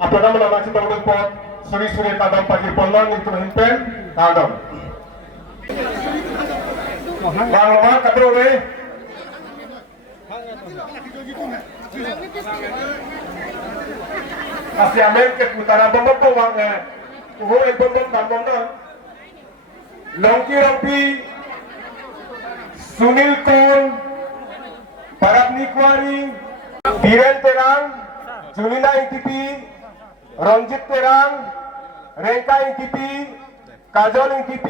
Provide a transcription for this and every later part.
Apa nama masih bangun pot suri-suri kadang pagi polang itu himpen kadang. Bang lama kadro we. Kasih ambil ke utara bombo wang uhuin bombo dan bombo. Longki Rampi, Sunil Kaur, Parak Nikwari, Dhiren Terang, Julina ITP, Ranjit Terang, Renka ITP, Kajol ITP,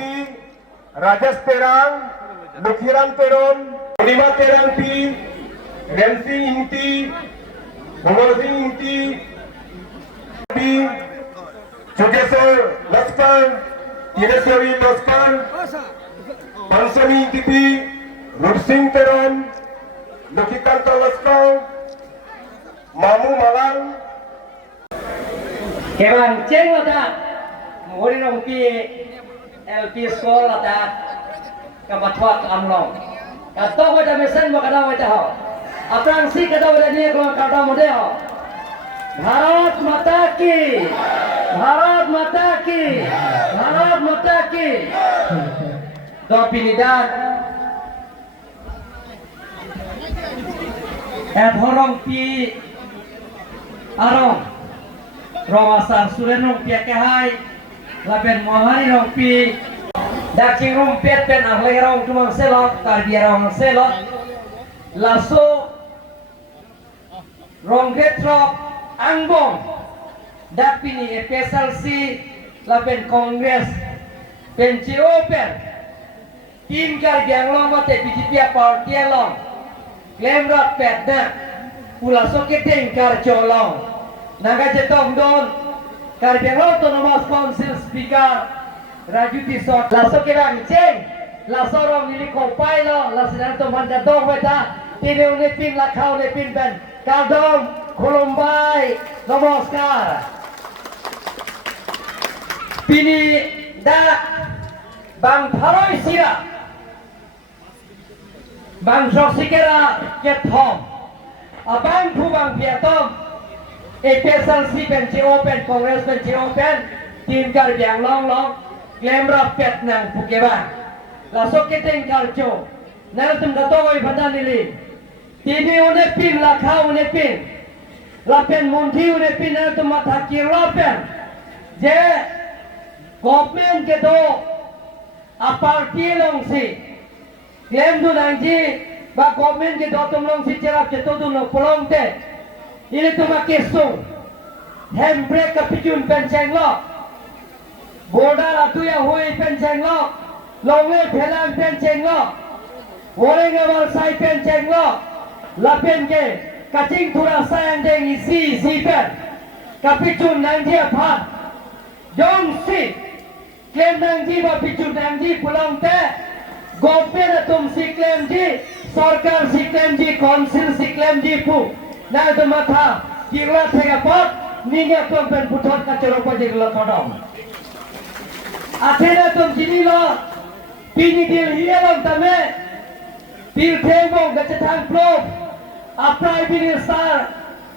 Rajesh Terang, Lukhiran Teron, Purnima Terang P, Remsi Inti, Bhumar Singh Inti, Chokeswar Laskar, Tireshwari Laskar, Pansami ITP, Rup Singh Teron, Lukhikanta Laskar, Mamu Malang, Kebang ceng lada, mori rompi LP School lada, kabatwat amlong. Kato wajah mesin makada wajah ho. Aprang si kada wajah ni kalau kata mode ho. Bharat Mata ki, Bharat Mata ki, Bharat Mata ki. Dopinidad. Horong pi arong. Romasar suren rong pia ke hai laben mohari rong pi daking rong pet pen ahle rong tumang selot tarbia rong selot laso rong getrok angbong dapini SLC laben kongres penci open tim kal biang long mate BJP party long claim rat pet na pulaso ke tengkar jolong Naga Jetong Don, Karbiang Autonomous Council Speaker, Rajuti Sot, Laso Kirang Cheng, Laso Rong Nili Kopai Lo, Lasinanto Manda Dong Weta, Tine Unipin Lakau Nepin Ben, Kaldong, Kolombai, Namaskar. Pini Da, Bang Paroi Sira, Bang Shoksikera Kethom, Abang Pubang Piatom, SLC penci open, Kongres penci open, tim Karbiang long, claim rap pet nang Pukeban. Lasok kita kaljo, naratum datoi badan nili. Tini unepin, lakau unepin, lapen mundi unepin naratum mathaki lapen. Je, government ke do, aparti long si, claim du nangji, ba government ke do tum long si cerap ceto du long polong te. Ini tu makesung, handbrake kapijun penceng lo, border atu yang hui penceng lo, longe pelan penceng lo, orang awal sai penceng lo, lapen ke kacing thura sayang deng isi pen, kapijun nangji apa, dong si, klaim nangji ba pijun nangji pulang te, government atum si klaim ji, sarkar si klaim ji, council si klaim ji pu. Nah itu mata kira saya pot ninga pempen putot kacero pajak lo todong. Akhirnya tuh jadi lo pini deal hilang tame deal tembong kecetan plop apa ini star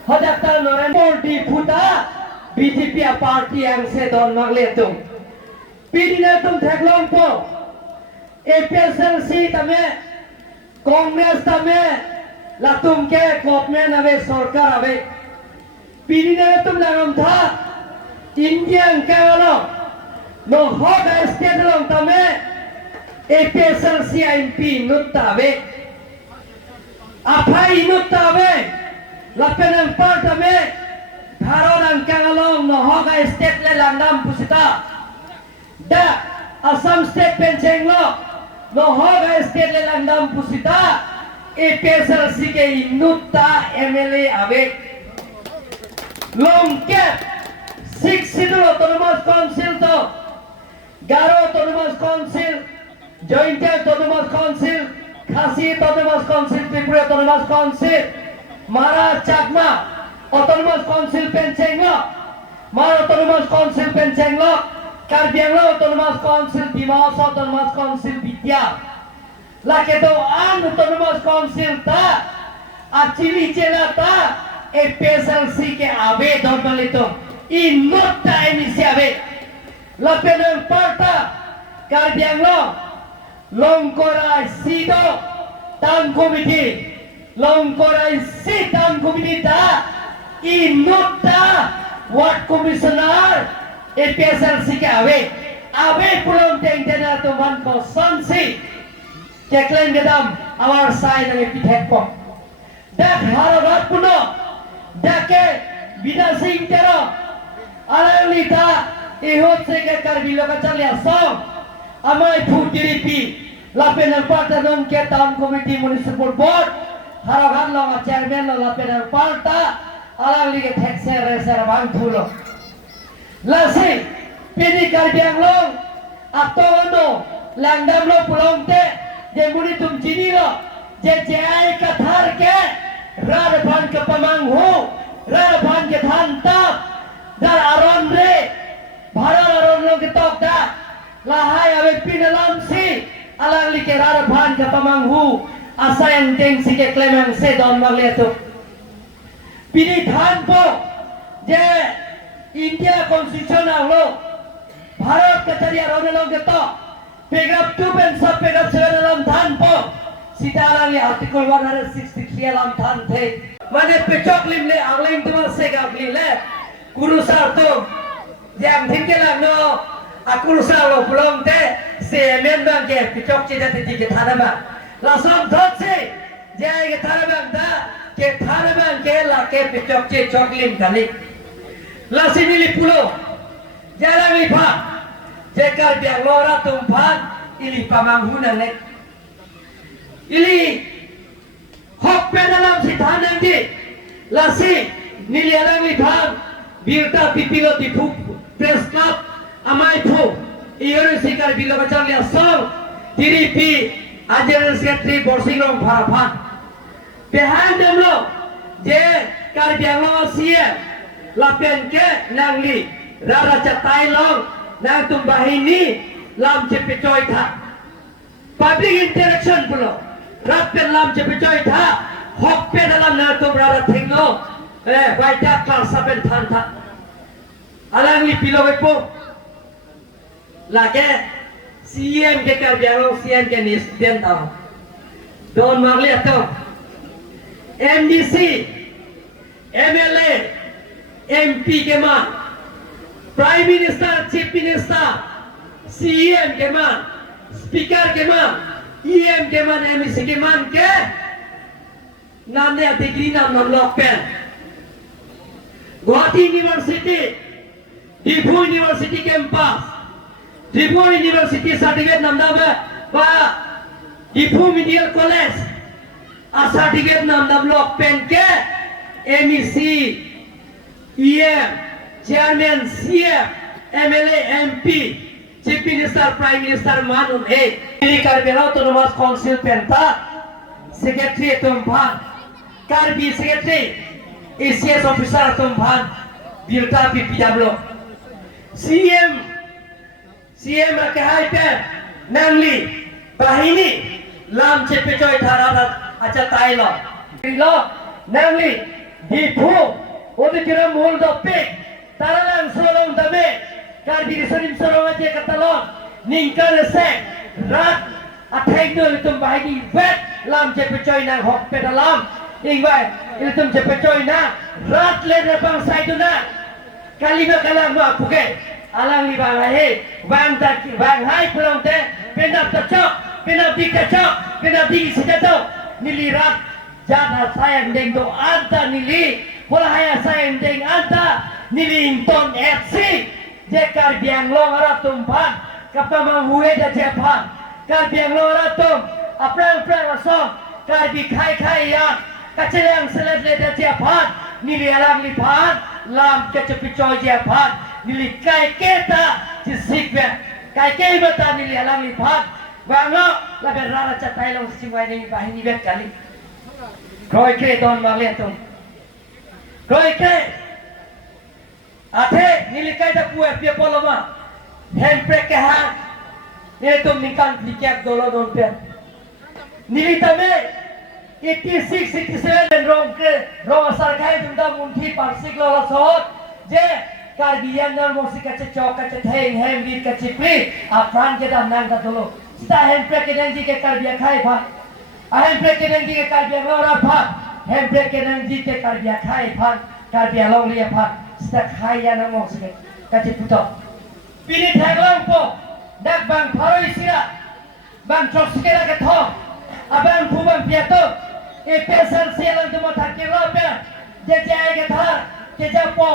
hodak tal noren di puta BJP party yang sedon magle tuh pini na tuh thaglong po SLC tame Kongres tame Latum ke government abe sarkar abe pini na tum langam tha Indian kalo no hot state long tame SLC MP nutta abe apai nutta abe lapenang part abe dharon kalo no hot state le landam pusita da Assam state penceng lo no hot state le landam pusita SLC के इन्नुता MLA अवे लॉन्गकेट 6 schedule autonomous council तो Garo autonomous council joint autonomous council Khasi autonomous council Tripura autonomous council महाराज Chakma Autonomous Council Pencenglok, Mar Autonomous Council Pencenglok, Karbi Anglong Autonomous Council Dimaos Autonomous Council Bidya, Laketo An Autonomous Council ta, Achili Chela ta, PSLC ke avedon malito, inota emisi aved, Lapenang Parta, Karbi Anglong, Longkorai Sido, Town Committee, Longkorai Si Town Committee ta, inota Ward Commissioner, PSLC ke aved pulang tengtena tuman ko sansi, Keklen gedam awar sign ang epithet po. Dak harabat puno, dake binasing tero, alang lita ihot sege Karbi loka chalya song, amai putiripi, Lapenang Parta non ke Town Committee Municipal Board, harabat longa chairman lo Lapenang Parta, alang lige thekse reser bang thulo. Lasi pini Karbi Anglong, aktono langdam lo pulong te. जे मुनि तुम जिनी लो जे जय कथार के रारभान के पमांगू रारभान के थान तक दर आरोन रे भारत आरोन लो के तक दा लाहाय अबे पिनलाम सी अलगली के रारभान के पमांगू assign tang सी के क्लेमेंग से दोन मगले तो पिनी थान को जे इंडिया कॉन्स्टिट्यूशन आलो भारत के तरिया रोने लो के तक Paragraph 2 and subparagraph 7 alam than po. Sitalang li article 163 alam than the. Mane pechok lim le angling tumal se gabli le. Kurusar tu. Jam thingke lang no. Akurusar lo pulong te. Se emen bang ke pechok cita te ke thana bang. Lasom thot se. Jai ke thana bang da. Ke thana bang ke la ke pechok ce chok lim kali. Lasini li pulo. Jalang li pa. Jekar biang lora tumpan ili pamanghunan le ili hok pedalam si thanang di lasi nili alang li phang birta pipilo tipu press club amai phu iyoru sikar bilo kachang lia song tiripi ajaran secretary borsing rong pharaphan behind them lo je kar biang lora sie lapen ke nangli rara chatai long Nang tumbahini lam cepecoy tha public interaction pulo rapen lam cepecoy tha hok pe dalam na tumrara thinglo baita class saben than tha alang li pilo bepo lage CM ke kar biaro CM ke ni student ta don magli ato MDC MLA MP ke ma Prime Minister, Chief Minister, CM के मान, Speaker के मान, EM के मान, MEC के मान के नाम ने degree नाम लॉक पेन, Guwahati university, Diphu university campus, Diphu university certificate नाम बा डिफू मेडिकल कॉलेज, आ सर्टिफिकेट नाम लॉक पेन के MEC, EM Chairman, CM, MLA, MP, Chief Minister, Prime Minister, Manum, Ini Karbi Autonomous Council Penta, Secretary Tumphan, Karbi Secretary, ACS Officer Tumphan, Birta PPW, CM Rakahai Pen, Nangli, Bahini, Lam Chepechoy Tharada, Achatailo, Nangli, Dipu, Odikiram Hold of Pig. Taralang solong dame, karbi disonim solong aja katalon, ningkar sek, rat, atheng no litum bahagi vet, lam jepecoy nang hok pedalam, ingway, litum jepecoy na, rat le bang saidu na, kalima kalang ma puke, alang li bang hai, bang hai pulang te, penap tercok, penap dikacok, penap dikisidato, nili rat, jada sayang deng do anta nili, pola haya sayang deng anta. Nilington FC Jekar biang long ratumpan kapamang huwe da jepan kar biang long ratum aprang asong kar bi khai ya kaceliang selet le da jepan nili alang lipan lam kecepicoy jepan nili kai keta jisikwe kai kei bata nili alang lipan bango labe rara chatai long singwai ni bahini bet kali koi ke don male tum Kroike Ate nilikai da pue pia poloma handbrake ke han ini tum nikan dikek dolo don pe nilitame 86 67 rong sarkai tum da munthi parsik lo sot je karbian nan mosi kache chok kache theng hem lit kache pri afran ke da nang da dolo sta handbrake ke nang ji ke karbia khai pha handbrake ke nang ji ke karbia lo ra pha handbrake ke nang ji ke karbia khai pha karbia long lia pha sta khai ya na mosi kache puto pini thaglang po dak bang pharoi sira bang chokskera ke tho abang phubang piato e pesal selang tu mata kira pe je jai ke thar ke japo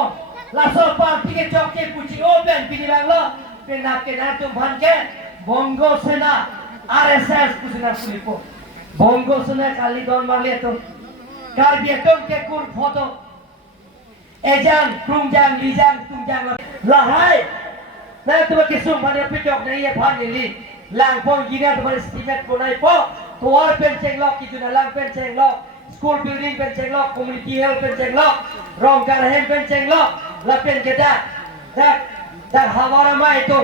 la so party ke chok ke puchi open pini bang lo pe nak ke na tum bhan ke bongo sena RSS kusina pulipo bongo sena kali don marle to karbia tom ke kur photo ejan krungjang lijang tungjang lahai na tu kisum pada picok na iya phan ni lang pong gina tu pada estimate ko nai po tuar pen chenglok kitu na lang pen chenglok school building pen chenglok community health pen chenglok rong kar hem pen chenglok la pen keda dak hawara mai tu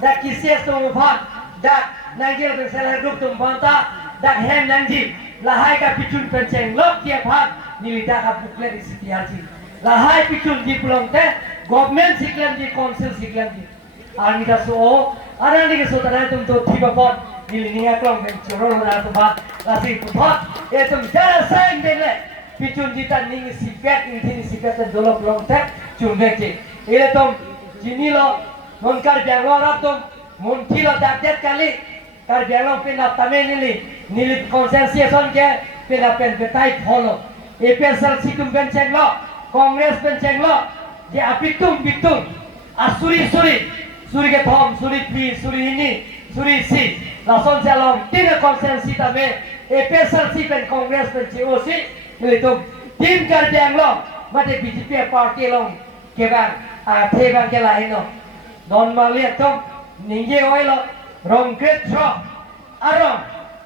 dak kisias tu phan dak nanggil pen sel group tu banta dak hem nangji lahai ka picun pen chenglok dia phan nilita ka buklet isi haji lahai picun di pulang teh government siklam di council siklam di Anita so anani ke sotara tum to thiba pot nilninga klong ben choro na to bat lasi pot e tum jara sang dele pichun jita ning sipet ning thini sipet dolo klong tek chunge che e tum jinilo monkar janglo ra tum monthilo daktet kali kar janglo pin na tame nili concentration ke pin na pen betai tholo e pesal sikum ben chenglo congress ben chenglo je apitum bitum asuri suri ke thom suri pi suri ini suri si la son jalong tina konsensi tame e pesal si pen congress pen COC itu tim kerja lo mate BJP party long ke bang the bang ke lain no non malia to ninge oilo rong gret tro arong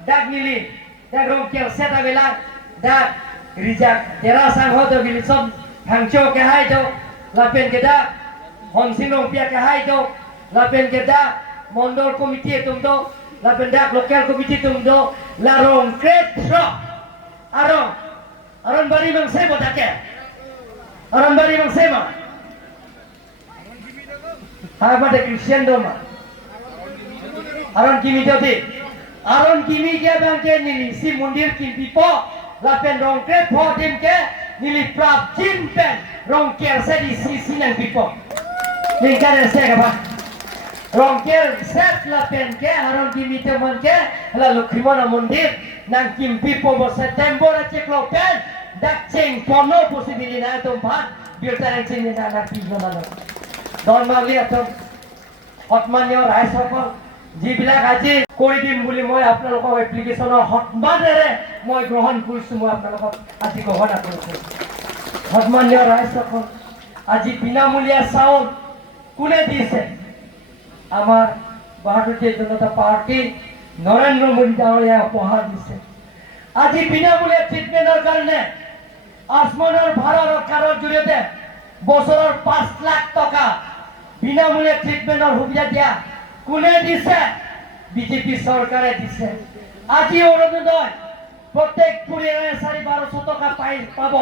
dak nili dak rong kel seta bela dak rijak tera sang ho to bilisom hangcho ke hai to la pen ke dak hon sinong pia ke hai to la pen keda mondol komite tumdo la pendak lokal komite tumdo la rong kret tro aron bari bang sebo take aron bari bang sema ha pada Christian doma aron kimi jodi aron kimi ke bang ke nili si mundir kim pipo la pen rong kret pho dim ke nili prap jin pen rong ker se di si nang pipo ni kare se ka ba Rongkel set la pen ke haron di miteman ke la lukhimana mundir nang kimpi po September ceklo pen dak ceng pono posibilina tum phat birta nang ceng na na pino na don maglia tum hotman yo rai sokol jibila gaji kori dim buli moi apnalok application hotman re moi grohon kurisu moi apnalok aji grohon apnalok hotman yo rai sokol aji binamulia saul kune dise আমার ভারতীয় জনতা party Narendra Modi ডাঙৰীয়া উপহাৰ দিছে আজি বিনামূলীয়া ট্ৰিটমেণ্টৰ কাৰণে আয়ুষ্মানৰ ভাৰত কাৰ্ডৰ জৰিয়তে বছৰৰ 5 লাখ টকা বিনামূলীয়া ট্ৰিটমেণ্টৰ সুবিধা দিয়া কোনে দিছে বিজেপি চৰকাৰে দিছে আজি অৰুণোদয় প্ৰত্যেক পৰিয়ালে 4,1200 টকা পাব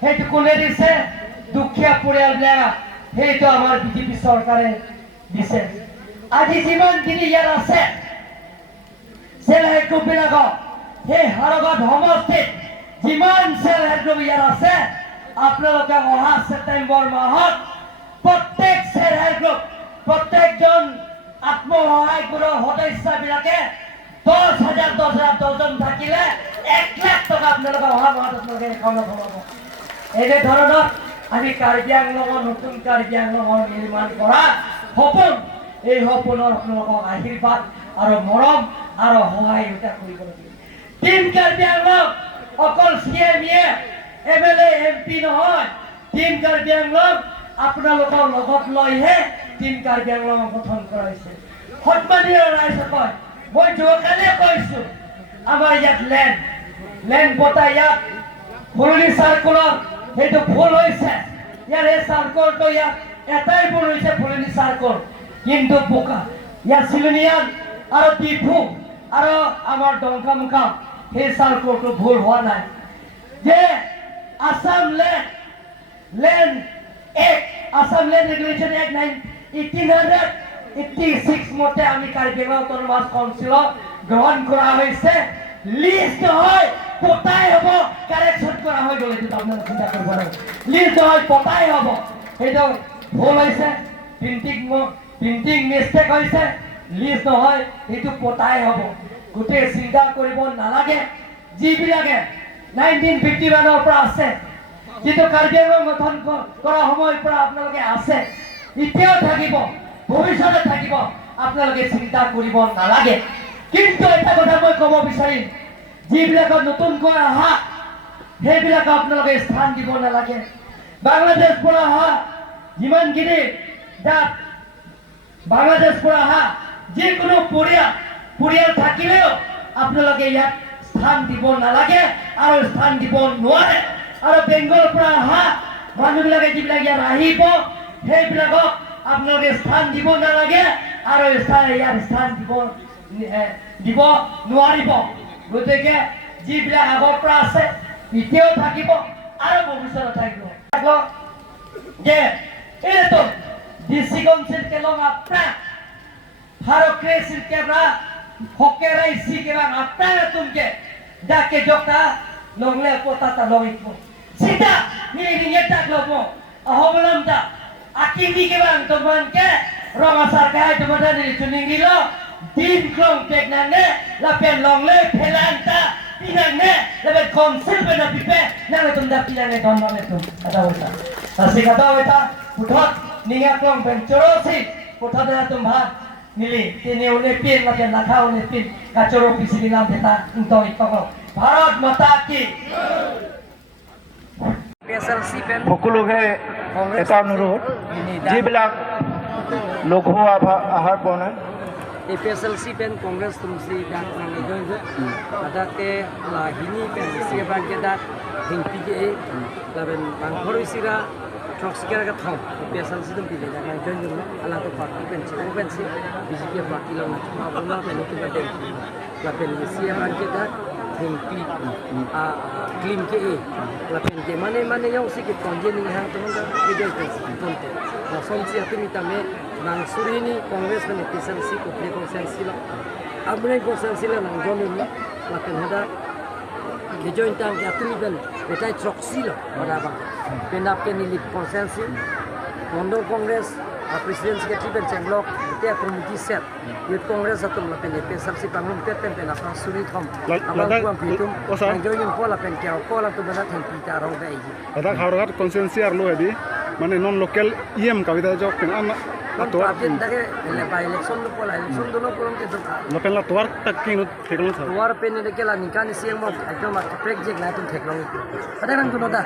সেইটো কোনে দিছে দুখীয়া পৰিয়ালবিলাক সেইটো আমাৰ বিজেপি চৰকাৰে দিছে আজি যিমান খিনি ইয়াৰ আছে সেল হেড গ্ৰুপ বিলাক সেই হাৰগত সমষ্টিত যিমান সেল হেড গ্ৰুপ ইয়াৰ আছে আপোনালোকে অহা ছেপ্টেম্বৰ মাহত প্ৰত্যেক সেল হেড গ্ৰুপ প্ৰত্যেকজন আত্মসহায়ক গোটৰ সদস্যবিলাকে 10,000 থাকিলে 1 লাখ টকা আপোনালোকে অহা মাহত আপোনালোকে একাউণ্টত সোমাব এনে ধৰণৰ আমি কাৰ্বি আংলঙৰ নতুন কাৰ্বি আংলঙৰ নিৰ্মাণ কৰা সপোন এই সপোনৰ আপোনালোকক আশীৰ্বাদ আৰু মৰম আৰু সহায়তা কৰিব লাগিব টিম কাৰ্বি আংলং অকল CMA MLA MP নহয় টিম কাৰ্বি আংলং আপোনালোকৰ লগত লৈহে টিম কাৰ্বি আংলং গঠন কৰা হৈছে সন্মানীয় ৰাইজসকল মই যোৱাকালি কৈছো আমাৰ ইয়াত লেণ্ড বঁটা ইয়াত ফুলনি চাৰ্কুলৰ সেইটো ভুল হৈছে ইয়াৰ এই চাৰ্কলটো ইয়াত এটাই ভুল হৈছে ফুলনি চাৰ্কল কিন্তু বোকা ইয়াৰ চিলনিয়ান আৰু ডিফু আৰু আমাৰ ডংকামুকা সেই চাৰ্কলটো ভুল হোৱা নাই যে Assam land act Assam land regulation act 1886 মতে আমি কাৰ্বি আংলং অটোনমাস কাউন্সিলত গ্ৰহণ কৰা হৈছে লিষ্ট হয় পতাই হ'ব কাৰেকশ্যন কৰা হৈ গ'ল এইটো আপোনালোকে চিন্তা কৰিব লাগে লিষ্ট হয় পতাই হ'ব সেইটো ভুল হৈছে প্ৰিণ্টিং মিষ্টেক হৈছে লিষ্ট নহয় সেইটো পতাই হ'ব গোটেই চিন্তা কৰিব নালাগে যিবিলাকে 1951 পৰা আছে যিটো কাৰ্বি আংলং গঠন কৰা সময়ৰ পৰা আপোনালোকে আছে এতিয়াও থাকিব ভৱিষ্যতে থাকিব আপোনালোকে চিন্তা কৰিব নালাগে কিন্তু এটা কথা মই ক'ব বিচাৰিম যিবিলাকৰ নতুনকৈ অহা সেইবিলাক আপোনালোকে স্থান দিব নালাগে বাংলাদেশ পৰা অহা যিমানখিনি বাংলাদেশ পৰা অহা যিকোনো পৰিয়াল থাকিলেও আপোনালোকে ইয়াত স্থান দিব নালাগে আৰু স্থান দিব নোৱাৰে আৰু বেংগলৰ পৰা অহা মানুহবিলাকে যিবিলাক ইয়াত আহিব সেইবিলাকক আপোনালোকে স্থান দিব নালাগে আৰু ইয়াত স্থান দিব নোৱাৰিব গতিকে যিবিলাক আগৰ পৰা আছে এতিয়াও থাকিব আৰু ভৱিষ্যতে থাকিব যে এইটো ডিসি काउंसिल के लोग अपना फारोके सिलके बा होके रही के बा अपना है तुमके जाके जोका लोगले पोता ता लोग इको सीधा नहीं ये तक लोगो अहोबलम ता आकिनी के बा तो मन के रोमा सरकार तो मदा नहीं चुनिंगी लो दिन क्लों टेक्नने लापेन लोगले फेलांता pinangnya lebih konsil benar pipe nang itu dah pinangnya domba itu ada wita masih kata wita putot ningat kong pencorosi putot ada tumbhat nili tini udah pin macam nakau udah pin kacoro pisi bilang kita untuk itu Bharat Mata ki PSLC pen সকলোকে এটা অনুৰোধ যিবিলাক লঘু আহাৰ বনায় PSLC pen Kongres Tumsi dan nang itu ada te lahini pen siapa kita hingga laben bangkor isira truk sikara ka thom PSLC tum pide nang itu ala to party pen si BJP party lo na abuna pen itu bade laben siapa kita hingga clean ke laben ke mana yang sikit konjen ni hang teman ide tonte na somsi atu mitame nang surini Kongres pen PSLC ko pre konsensi lo abune konsensi lo nang jonin lo lapen hada ke join tang ke atu ben betai troksi lo pada bang penap ke ni konsensi Mondo Kongres Presiden Sekretari pen cenglok te komiti set youth Kongres atum lapen PSLC panglum te pen pen asal suri thom abang kuam pitum nang join ko lapen ke ko la tu banat hen pita ro gai ada kharogat konsensi arlo edi মানে non local EM কবিতা জক PAN আন তো আপনি দেখে by election lo pola election do no polam ke local লা তোয়ার talking থেকল থা war pen ne ke la nikani siang mo ekdom project na tum theklong ada nang tu no da